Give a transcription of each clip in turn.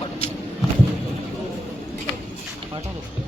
पाठवतो पाठवतो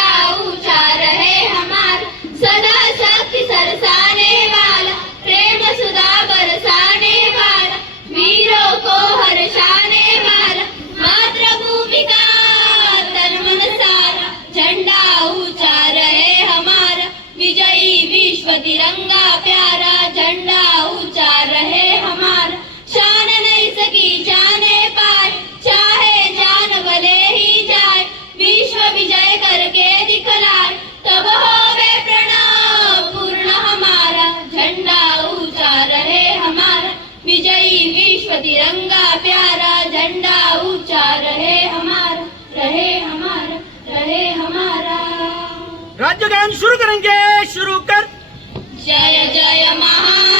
राज्य गायन शुरू करेंगे शुरू कर। जय जय महा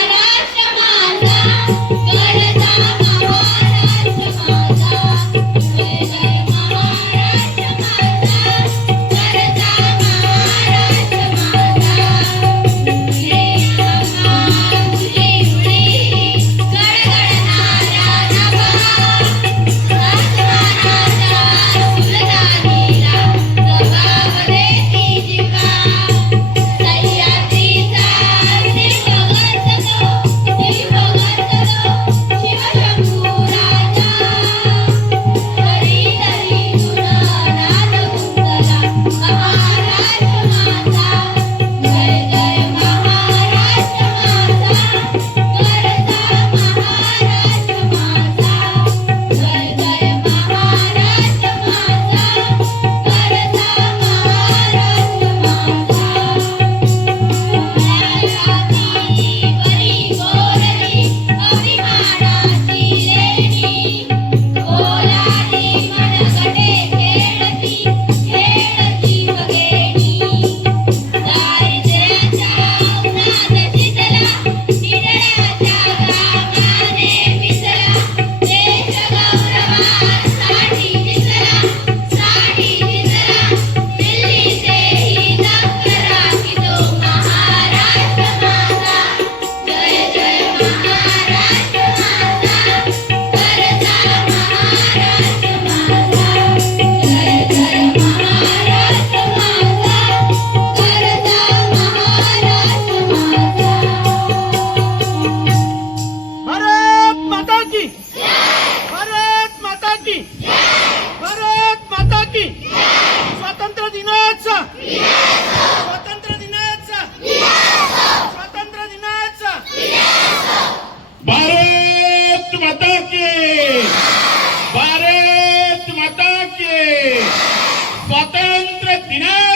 patente final.